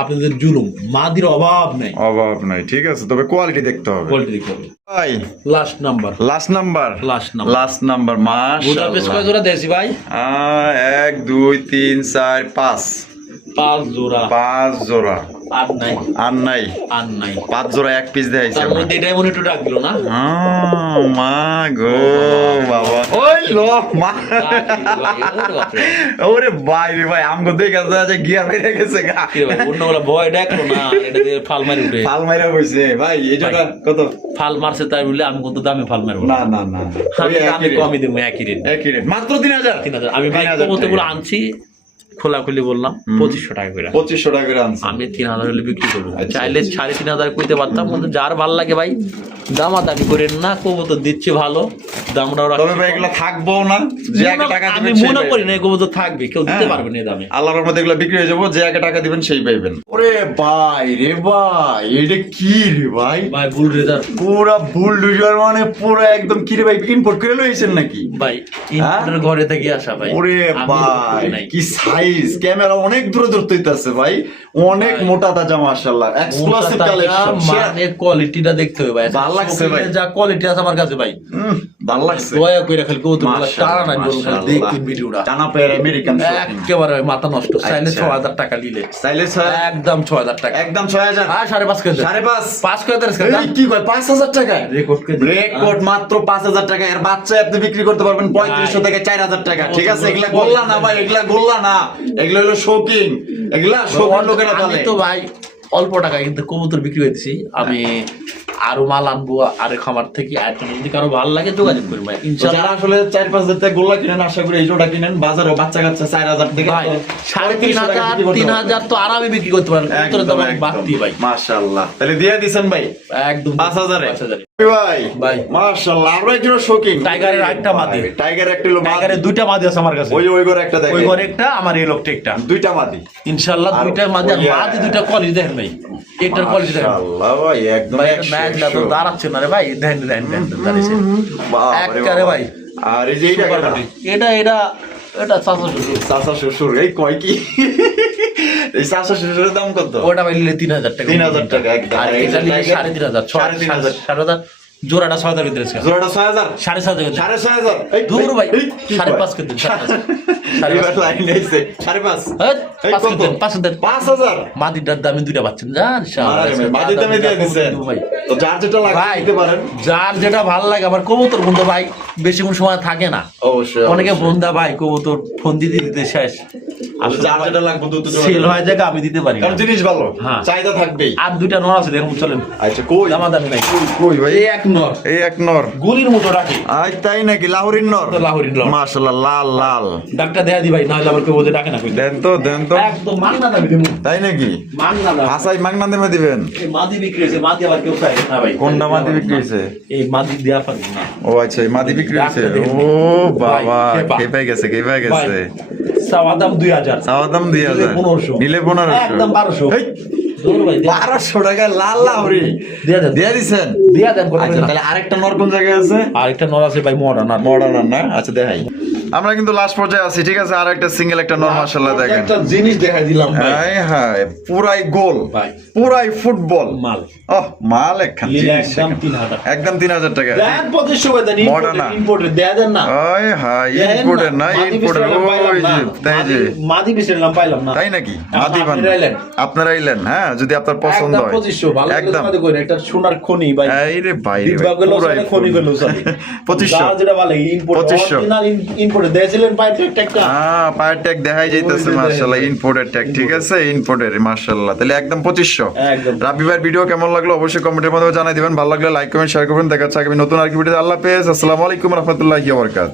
আপনাদের জুলুম। মাদির অভাব নেই, অভাব নাই, ঠিক আছে? তবে কোয়ালিটি দেখতে হবে কোয়ালিটি দেখতে হবে। ভাই। Last number, last number, last number, last number. Budapest কয় মাশাআল্লাহ। জোড়া দেশি ভাই? 1 2 3 4 5 5 জোড়া। 5 জোড়া। আর নাই, আর নাই, আর নাই। 5 জোড়া এক পিস দেখাইছে। তার মধ্যে এটাই মনে একটু ডাক দিল না। মা গো বাবা, ওই লো মা। ওরে ভাই রে ভাই, আমগো দেখে যাচ্ছে গিয়ার মেরে গেছে গা। অন্যগুলো ভয় ডাকলো না, এটা দিয়ে ফাল মারি উঠে। ফাল মাইরা হইছে ভাই। এই জোড়া কত? ফাল মারছে তাই বলে আমি কত দামে ফাল মারবো না না না, আমি কমই দেবো, একই রেট। একই রেট, মাত্র 3,000। 3,000। আমি ভাই 3,000 কবুতরগুলো আনছি খোলাখুলি বললাম 2,500 টাকা করে। 2,500 টাকা করে আনছে। আমি 3,000 হলে বিক্রি করবো। আচ্ছা, চাইলে 3,500 কইতে পারতাম, কিন্তু যার ভাল লাগে ভাই দামাদামি করেন না। কবুতর দিচ্ছে ভালো, দামটা ওরা তবে ভাই এগুলা থাকবো না, যে আগে টাকা আমি দিবেন সেই মনে করি পাইবেন। না এই কবুতর থাকবে, কেউ দিতে হ্যাঁ। পারবে না এই দামে। আল্লাহর রহমতে এগুলা বিক্রি হয়ে যাবো, যে আগে টাকা দিবেন সেই পাইবেন। ওরে ভাই রে ভাই, এটা কি রে ভাই? ভাই বুল রেজার পুরা বুলডোজার, মানে পুরা একদম কি রে ভাই, ইম্পোর্ট করে লইছেন নাকি? ভাই ইম্পোর্টের ঘরে থেকে আসা ভাই। ওরে আমি ভাই, নাই। কি সাইজ নাইস, ক্যামেরা অনেক দূরে দূরত্ব হইতাছে ভাই, অনেক মোটা তাজা মাশাআল্লাহ, এক্সক্লুসিভ কালেকশন। মানে কোয়ালিটিটা দেখতে হবে ভাই, ভালো লাগছে ভাই। যা কোয়ালিটি আছে আমার কাছে ভাই, ভালো লাগছে, দয়া করে খালি কৌতুক মাশাআল্লাহ, টানা নাই বলুন, মাশাআল্লাহ। দেখুন ভিডিওটা টানা পেয়ার আমেরিকান শপিং, একেবারে মাথা নষ্ট। চাইলে আচ্ছা। 6000 টাকা নিলে স্টাইলে স্যার একদম 6000 টাকা, একদম 6000, আর 5.5 কেজি, 5.5, 5 কেজি এই কি কয় 5000 টাকা রেকর্ড কেজি, রেকর্ড মাত্র 5000 টাকা। এর বাচ্চা আপনি বিক্রি করতে পারবেন 3500 থেকে 4000 টাকা। ঠিক আছে, এগুলা গোল্লা না ভাই, এগুলা গোল্লা না, এগুলা হলো শৌকিং, এগুলা শৌখিন লোকেরা আমি পালে। তো ভাই অল্প টাকায় কিন্তু কবুতর বিক্রি করতেছি। আমি আরো মাল আনবো আরে খামার থেকে, আর যদি কারো ভালো লাগে যোগাযোগ করি ভাই, তো ইনশাআল্লাহ। যারা আসলে 4-5 টাকা গোল্লা কিনেন, আশা করি এই জোড়া কিনেন, বাজারে বাচ্চা কাচ্চা 4000 থেকে ভাই 3.5 3000 তো আরামে বিক্রি করতে পারেন, কবুতরের দাম বাড়তি ভাই, মাশাআল্লাহ। তাহলে দিয়ে দিবেন ভাই একদম 5000 এ? 5000 ভাই ভাই। মাশাআল্লাহ, আমরা একজন শৌকিং। টাইগারের একটা মাদি, টাইগার একটা হলো মাদি, টাইগারের দুইটা মাদি আছে আমার কাছে, ওই ঘরে একটা দেখেন, ওই ঘরে একটা, আমার এই লোকটা একটা, দুইটা মাদি ইনশাআল্লাহ আর দুইটা মাদি, আর ওই, মাদি দুইটা কোয়ালিটি দেখেন ভাই, একটার কোয়ালিটি দেখেন মাশাআল্লাহ ভাই, একদম ভাই, 100, ম্যাচ তো 100 দাঁড়াচ্ছে না রে ভাই, দেখেন দেখেন দেখেন দাঁড়িয়েছে বাবারে একবারে বাবা। ভাই। আর এই যে এইটা Super কাটা, quality। এটা এটা এটা 700 চাচা শ্বশুর, এই কয় কি এই চাচা শ্বশুরের দাম কত? ওটা ভাই নিলে 3000 টাকা, 3000 টাকা একদম। আর আর এই এটা যে নিলে টাইগার? 3500 3500 7,500 জোড়াটা 6000 ভিতরে আছে, জোড়াটা 6000, 7,500 6,500, এই দূর ভাই, এই, কি কয়? 5.5 কেজি, 5.5 এবার লাইন আইছে, 5.5, এই কত? 5,000 5,000 মাদিটার দামে দুইটা পাচ্ছেন, জান আরে ভাই, মাটির দামে দিয়ে দিছেন। ভাই তো যার যেটা লাগে ভাই, দিতে পারেন। যার যেটা ভালো লাগে। আমার কবুতর কিন্তু ভাই বেশি কোন সময় থাকে না, অবশ্যই অনেকে ফোন দেয় ভাই কবুতর ফোন দিতে দিতে শেষ, আসলে যার যেটা লাগবে দ্রুত যোগাযোগ সেল করুন। হয় জায়গা আমি দিতে পারি না। কারণ জিনিস ভালো, হ্যাঁ। চাহিদা থাকবেই। আর দুইটা নর আছে দেখুন, চলেন আচ্ছা কই দামাদামি নাই, কই ভাই? এই এক নর এই এক নর, গুলির মতো রাখি, আই তাই নাকি? লাহোরির নর, তো লাহোরির নর। মাশাআল্লাহ, লাল লাল। ডাক্তার দেয়া দি ভাই, নাহলে আবার কেউ বলতে ডাকে না কই, দেন তো দেন তো, একদম মাংনা দামি দেবো, তাই নাকি? মাংনা দামি। হাসাই মাগনা দেমে দিবেন? এই মাদি বিক্রি হয়েছে, মাদি আবার কেউ খায় না ভাই। কোনটা মাদি বিক্রি হয়েছে? এই মাদি দেয়া পারি না ও আচ্ছা, এই মাদি বিক্রি হয়েছে। ডাক্তার দেন। ও বাবা, ভাই, খেপা। খেপে গেছে, খেপে ভাই গেছে। চাওয়া দাম 2000, চাওয়া দাম 2000, 1500, নিলে 1500, একদম 1200। এই, দূর ভাই, 1200 টাকায় লাল লাহোরি দিয়া দেন, দিয়ে দিছেন? দিয়া দেন কথা আচ্ছা, না। তাহলে আরেকটা নর কোন জায়গায় আছে? আর একটা নর আছে ভাই, মডার্ন আর মডার্ন না? আচ্ছা দেখাই। আমরা কিন্তু লাস্ট পর্যায়ে আছি, ঠিক আছে? আর একটা সিঙ্গেল একটা নর মাশাআল্লাহ দেখেন। একটা জিনিস দেখাই দিলাম ভাই, হাই হাই, পুরাই গোল ভাই পুরাই ফুটবল। মাল ওহ, মাল একখান নিলে জিনিস একদম একখান। 3000, একদম 3000 টাকা। দেন 2500 করে দেন, Modern না। ইম্পোর্টেড দেয়া দেন না, ওই হাই, দেন ইম্পোর্টের না, মাদি ইম্পোর্টের। বিছানায় পাইলাম ওই না। যে তাই যে, মাদি বিছানায় পাইলাম না, তাই নাকি? এখন মাদি বান আপনারা এলেন। আপনারা আইলেন, হ্যাঁ, যদি আপনার পছন্দ একদম হয় 2500, ভালো লাগলে একদম। তোমাদের কইন, একটা সোনার খনি ভাই, এই রে ভাই রে ভাই, বিভাগ গুলো পুরাই সোনার খনি গুলো সব 2500। যেটা ভালো ইম্পোর্ট, 2500 অরিজিনাল ইম্পোর্টে দিয়েছিলেন পাইপ একটা পায়ের ট্যাগ দেখাই যাইতেছে ওই যে মাশাআল্লাহ, দেখেন। ইম্পোর্টের ট্যাগ, ঠিক আছে? ইম্পোর্টের মাশাআল্লাহ। তাহলে একদম 2500। একদম। রাব্বি ভাইয়ের ভিডিও কেমন লাগলো অবশ্যই কমেন্টের মাধ্যমে জানাই দিবেন। ভালো লাগলে লাইক কমেন্ট শেয়ার করবেন। দেখা হচ্ছে আগামী নতুন আর কি ভিডিওতে। আল্লাহ হাফেজ, আসসালামু আলাইকুম রাহমাতুল্লাহি ওয়া বারাকাতুহু।